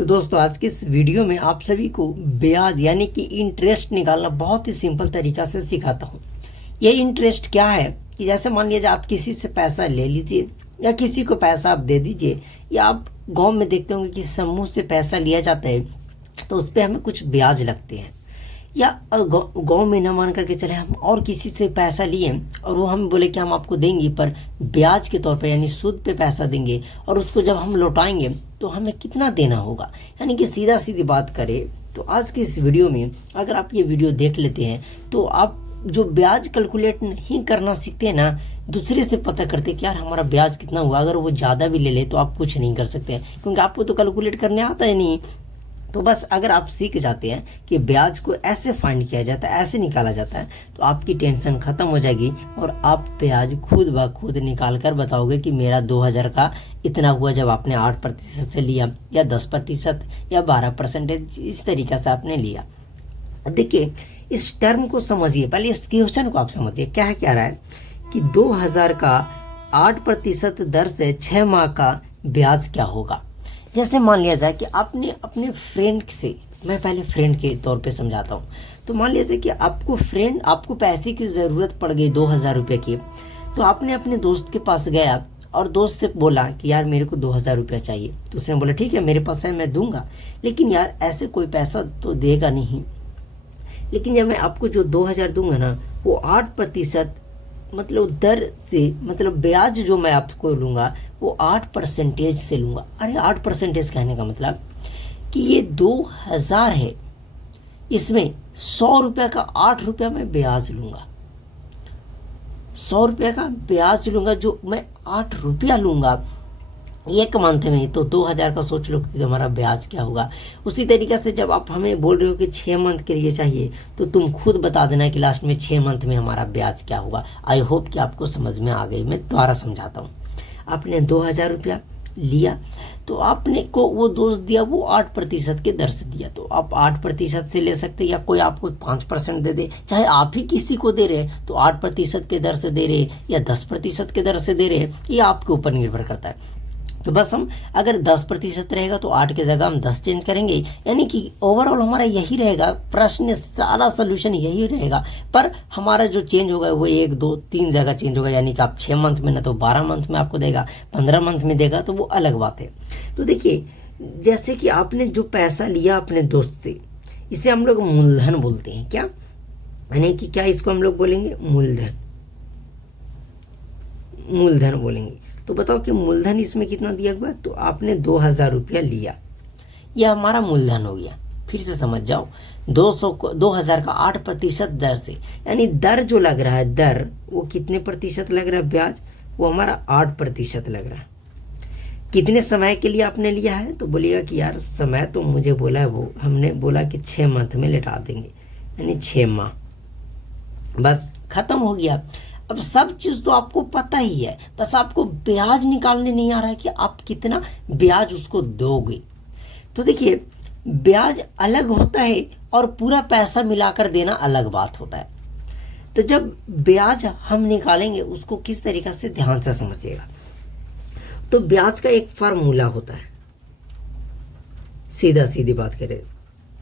तो दोस्तों आज के इस वीडियो में आप सभी को ब्याज यानी कि इंटरेस्ट निकालना बहुत ही सिंपल तरीका से सिखाता हूँ। ये इंटरेस्ट क्या है कि जैसे मान लीजिए आप किसी से पैसा ले लीजिए या किसी को पैसा आप दे दीजिए, या आप गांव में देखते होंगे कि समूह से पैसा लिया जाता है तो उस पर हमें कुछ ब्याज लगते हैं। या गांव में ना मान करके चले हम और किसी से पैसा लिए और वो हमें बोले कि हम आपको देंगे पर ब्याज के तौर पर यानी सूद पे पैसा देंगे, और उसको जब हम लौटाएंगे तो हमें कितना देना होगा। यानी कि सीधा सीधी बात करें तो आज की इस वीडियो में अगर आप ये वीडियो देख लेते हैं तो आप जो ब्याज कैलकुलेट नहीं करना सीखते हैं ना, दूसरे से पता करते कि यार हमारा ब्याज कितना हुआ, अगर वो ज़्यादा भी ले ले तो आप कुछ नहीं कर सकते हैं क्योंकि आपको तो कैलकुलेट करने आता है नहीं। तो बस अगर आप सीख जाते हैं कि ब्याज को ऐसे फाइंड किया जाता है, ऐसे निकाला जाता है, तो आपकी टेंशन खत्म हो जाएगी और आप ब्याज खुद ब खुद निकाल कर बताओगे कि मेरा 2000 का इतना हुआ जब आपने 8% से लिया या 10% या 12%, इस तरीक़े से आपने लिया। अब देखिए इस टर्म को समझिए, पहले इस क्वेश्चन को आप समझिए क्या कह रहा है कि 2000 का 8% दर से 6 माह का ब्याज क्या होगा। जैसे मान लिया जाए कि आपने अपने फ्रेंड से, मैं पहले फ्रेंड के तौर पे समझाता हूँ, तो मान लीजिए कि आपको पैसे की ज़रूरत पड़ गई 2000 रुपये की, तो आपने अपने दोस्त के पास गया और दोस्त से बोला कि यार मेरे को 2000 रुपया चाहिए। तो उसने बोला ठीक है मेरे पास है मैं दूंगा, लेकिन यार ऐसे कोई पैसा तो देगा नहीं, लेकिन जब मैं आपको जो 2000 दूंगा ना वो 8% मतलब दर से, मतलब ब्याज जो मैं आपको लूँगा वो 8% से लूँगा। अरे 8% कहने का मतलब कि ये 2000 है, इसमें 100 रुपये का 8 रुपया मैं ब्याज लूँगा, 100 रुपये का ब्याज लूँगा जो मैं 8 रुपया लूँगा एक मंथ में। तो 2000 का सोच लो कि हमारा ब्याज क्या होगा। उसी तरीके से जब आप हमें बोल रहे हो कि 6 मंथ के लिए चाहिए तो तुम खुद बता देना कि लास्ट में 6 मंथ में हमारा ब्याज क्या होगा। आई होप कि आपको समझ में आ गई। मैं दोबारा समझाता हूँ। आपने 2000 रुपया लिया तो आपने को वो दोस्त दिया वो 8% के दर से दिया, तो आप 8% से ले सकते, या कोई आपको 5% दे दे, चाहे आप ही किसी को दे रहे तो 8% के दर से दे रहे या 10% के दर से दे रहे, ये आपके ऊपर निर्भर करता है। तो बस हम अगर 10% रहेगा तो 8 की जगह हम 10 चेंज करेंगे, यानी कि ओवरऑल हमारा यही रहेगा, प्रश्न सारा सोल्यूशन यही रहेगा, पर हमारा जो चेंज होगा वो 1 2 3 जगह चेंज होगा। यानी कि आप 6 मंथ में ना तो 12 मंथ में आपको देगा, 15 मंथ में देगा, तो वो अलग बात है। तो देखिए जैसे कि आपने जो पैसा लिया अपने दोस्त से, इसे हम लोग मूलधन बोलते हैं। क्या यानी कि क्या इसको हम लोग बोलेंगे मूलधन, मूलधन बोलेंगे। तो बताओ कि मूलधन इसमें कितना दिया हुआ है। तो आपने 2000 रुपया लिया, यह हमारा मूलधन हो गया। फिर से समझ जाओ, 2000 का 8% दर से, यानी दर जो लग रहा है, दर वो कितने प्रतिशत लग रहा है ब्याज, वो हमारा 8% लग रहा है। कितने समय के लिए आपने लिया है, तो बोलिएगा कि यार समय तो मुझे बोला है वो, हमने बोला कि 6 मंथ में लौटा देंगे, यानी 6 माह। बस खत्म हो गया। अब सब चीज़ तो आपको पता ही है, बस आपको ब्याज निकालने नहीं आ रहा है कि आप कितना ब्याज उसको दोगे। तो देखिए ब्याज अलग होता है और पूरा पैसा मिलाकर देना अलग बात होता है। तो जब ब्याज हम निकालेंगे उसको किस तरीक़े से ध्यान से समझिएगा। तो ब्याज का एक फार्मूला होता है, सीधा सीधी बात करें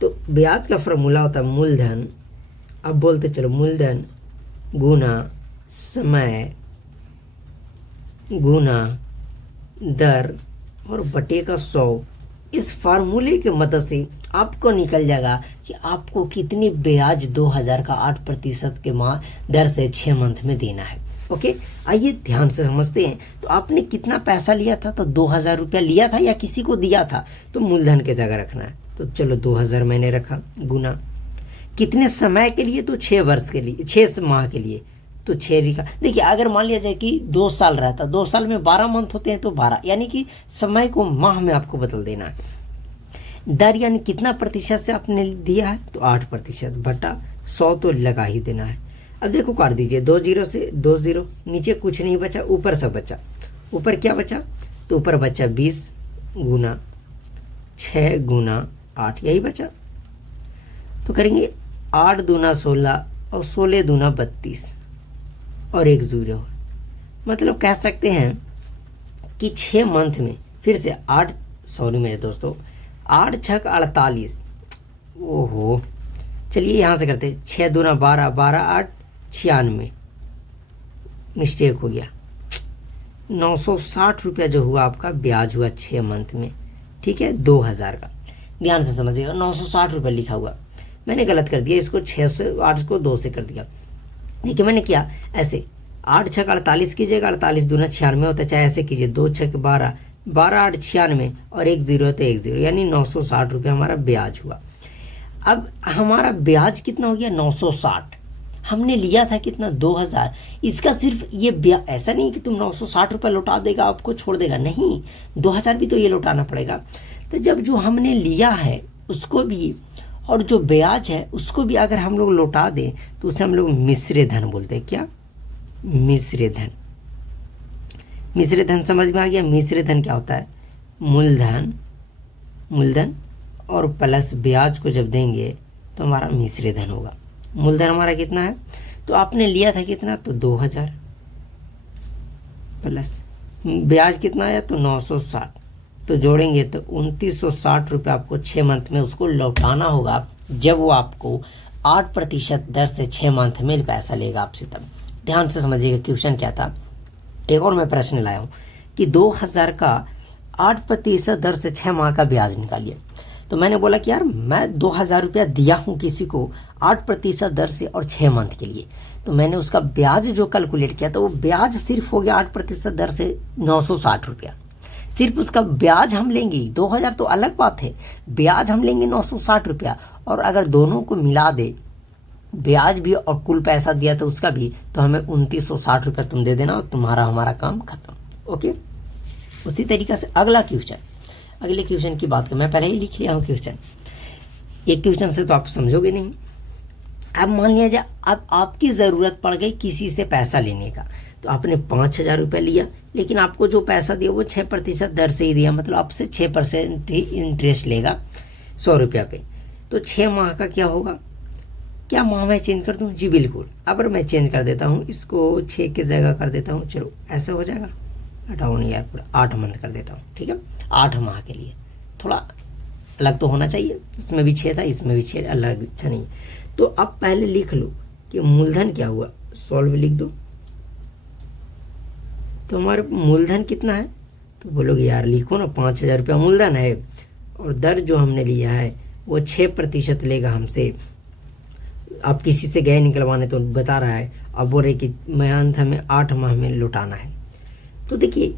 तो ब्याज का फार्मूला होता है मूलधन, अब बोलते चलो मूलधन गुना समय गुना दर और बटे का 100। इस फार्मूले के मदद से आपको निकल जाएगा कि आपको कितनी ब्याज 2000 का 8% के माह दर से 6 मंथ में देना है। ओके, आइए ध्यान से समझते हैं। तो आपने कितना पैसा लिया था, तो 2000 रुपया लिया था या किसी को दिया था, तो मूलधन के जगह रखना है। तो चलो 2000 मैंने रखा, गुना कितने समय के लिए, तो 6 वर्ष के लिए, 6 माह के लिए, तो 6 लिखा। देखिए अगर मान लिया जाए कि 2 साल रहता, 2 साल में 12 मंथ होते हैं तो 12, यानी कि समय को माह में आपको बदल देना है। दर यानी कितना प्रतिशत से आपने दिया है, तो 8% बटा 100 तो लगा ही देना है। अब देखो काट दीजिए, 2 0 से 2 0, नीचे कुछ नहीं बचा, ऊपर सब बचा। ऊपर क्या बचा, तो ऊपर बचा 20 गुना 6 गुना 8, यही बचा। तो करेंगे 8 दूना 16 और 16 दूना 32 और 1 0, मतलब कह सकते हैं कि 6 मंथ में, फिर से 8 सॉरी मेरे दोस्तों 8 छक 48, ओहो चलिए यहाँ से करते, 6 दूना 12, 12 8 96, मिस्टेक हो गया। 960 रुपया जो हुआ आपका ब्याज हुआ 6 मंथ में, ठीक है, 2000 का। ध्यान से समझिएगा, 960 रुपये लिखा हुआ, मैंने गलत कर दिया, इसको 6 से 8 को 2 से कर दिया। देखिए मैंने क्या, ऐसे 8 छक 48 कीजिएगा, 48 दूना 96 होता है, चाहे ऐसे कीजिए, 2 छक 12, 12 8 96 और 1 0 तो 1 0, यानी 960 रुपये हमारा ब्याज हुआ। अब हमारा ब्याज कितना हो गया, 960। हमने लिया था कितना, 2000। इसका सिर्फ ये ब्याज, ऐसा नहीं कि तुम 960 रुपये लौटा देगा आपको छोड़ देगा, नहीं, 2000 भी तो ये लौटाना पड़ेगा। तो जब जो हमने लिया है उसको भी और जो ब्याज है उसको भी अगर हम लोग लौटा दें तो उसे हम लोग मिश्र धन बोलते हैं। क्या, मिश्र धन। मिश्र धन समझ में आ गया। मिश्र धन क्या होता है, मूलधन और प्लस ब्याज को जब देंगे तो हमारा मिश्र धन होगा। मूलधन हमारा कितना है, तो आपने लिया था कितना, तो 2000 प्लस ब्याज कितना आया, तो 960, तो जोड़ेंगे तो 2960 रुपये आपको 6 मंथ में उसको लौटाना होगा, जब वो आपको 8% दर से 6 मंथ में पैसा लेगा आपसे। तब ध्यान से समझिएगा क्वेश्चन क्या था। एक और मैं प्रश्न लाया हूँ कि 2000 का 8% दर से 6 माह का ब्याज निकालिए। तो मैंने बोला कि यार मैं 2000 रुपया दिया हूँ किसी को 8% दर से और 6 मंथ के लिए, तो मैंने उसका ब्याज जो कैलकुलेट किया तो वो ब्याज सिर्फ हो गया 8% दर से 960 रुपया। सिर्फ उसका ब्याज हम लेंगे, 2000 तो अलग बात है, ब्याज हम लेंगे 960 रुपया, और अगर दोनों को मिला दे, ब्याज भी और कुल पैसा दिया तो उसका भी, तो हमें 2960 रुपया तुम दे देना और तुम्हारा हमारा काम खत्म। ओके, उसी तरीके से अगला क्वेश्चन, अगले क्वेश्चन की बात कर, मैं पहले ही लिख लिया हूँ क्वेश्चन, एक क्वेश्चन से तो आप समझोगे नहीं। अब मान लिया जाए अब आपकी ज़रूरत पड़ गई किसी से पैसा लेने का, तो आपने 5000 रुपये लिया, लेकिन आपको जो पैसा दिया वो 6% दर से ही दिया, मतलब आपसे 6% ही इंटरेस्ट लेगा 100 रुपया पे। तो 6 माह का क्या होगा, क्या माह मैं चेंज कर दूं, जी बिल्कुल। अब मैं चेंज कर देता हूं, इसको 6 की जगह कर देता हूं, चलो ऐसा हो जाएगा, हटाओ नहीं यार, पूरा 8 मंथ कर देता हूं, ठीक है। 8 माह के लिए थोड़ा अलग तो होना चाहिए, इसमें भी 6 था, इसमें भी 6, अलग अच्छा नहीं। तो अब पहले लिख लो कि मूलधन क्या हुआ, सॉल्व लिख दो। तो हमारा मूलधन कितना है, तो बोलोगे यार लिखो ना, 5000 रुपया मूलधन है और दर जो हमने लिया है वो 6% लेगा हमसे। आप किसी से गए निकलवाने तो बता रहा है, अब बोल रहे कि मैं अंत हमें 8 माह में लौटाना है। तो देखिए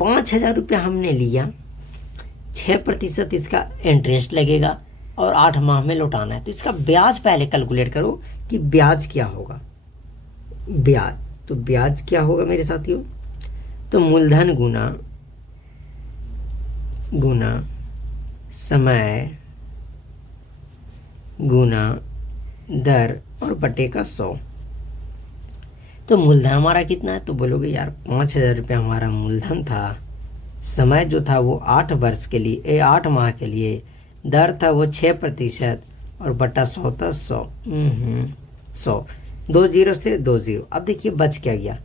5000 रुपया हमने लिया, 6% इसका इंटरेस्ट लगेगा और 8 माह में लौटाना है, तो इसका ब्याज पहले कैलकुलेट करो कि ब्याज क्या होगा। ब्याज, तो ब्याज क्या होगा मेरे साथियों, तो मूलधन गुना समय गुना दर और बटे का 100। तो मूलधन हमारा कितना है, तो बोलोगे यार 5000 रुपया हमारा मूलधन था, समय जो था वो 8 वर्ष के लिए 8 माह के लिए, दर था वो 6% और बटा 100 था 100। 100, 2 0 से 2 0। अब देखिए बच क्या गया,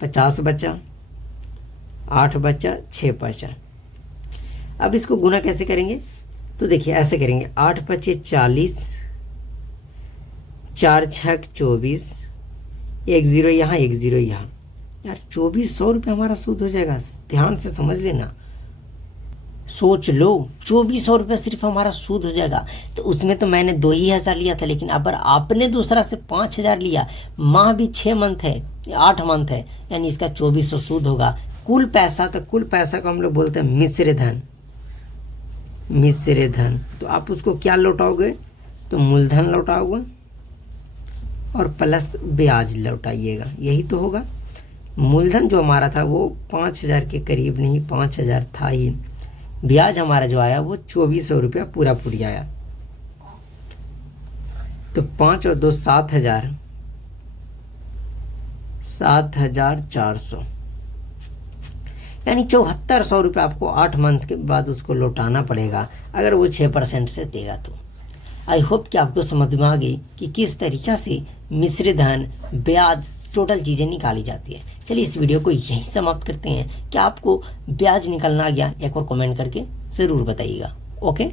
50 बचा, 8 बचा, 6 बचा। अब इसको गुना कैसे करेंगे, तो देखिए ऐसे करेंगे, 8 पचे 40, 4 छक 24, 1 0 यहाँ 1 0 यहाँ, यार 2400 रुपये हमारा सूद हो जाएगा। ध्यान से समझ लेना, सोच लो, 2400 रुपये सिर्फ हमारा सूद हो जाएगा। तो उसमें तो मैंने 2000 लिया था, लेकिन अब आपने दूसरा से 5000 लिया, माह भी 6 मंथ है, 8 मंथ है, यानी इसका 2400 सूद होगा। कुल पैसा, तो कुल पैसा को हम लोग बोलते हैं मिश्र धन। मिश्र धन, तो आप उसको क्या लौटाओगे, तो मूलधन लौटाओगे और प्लस ब्याज लौटाइएगा, यही तो होगा। मूलधन जो हमारा था वो 5000 के करीब नहीं, 5000 था ही, ब्याज हमारा जो आया वो 2400 रुपया पूरा पूरी आया। तो 5 और 2 7000, 7400, यानी 7400 रुपये आपको 8 मंथ के बाद उसको लौटाना पड़ेगा, अगर वो 6% से देगा तो। आई होप कि आपको समझ में आ गई कि किस तरीक़ा से मिश्र धन, ब्याज, टोटल चीज़ें निकाली जाती है। चलिए इस वीडियो को यहीं समाप्त करते हैं। क्या आपको ब्याज निकालना आ गया, एक और कमेंट करके ज़रूर बताइएगा। ओके।